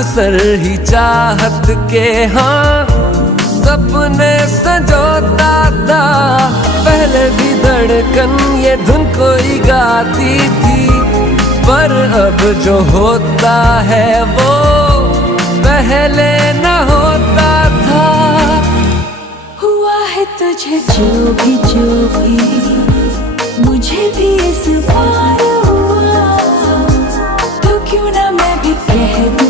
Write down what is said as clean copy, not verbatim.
अक्सर ही चाहत के हाँ सपने संजोता था। पहले भी धड़कन ये धुन कोई गाती थी, पर अब जो होता है वो पहले न होता था। हुआ है तुझे जो भी मुझे भी इस बार हुआ, तो क्यों ना मैं भी कह दूं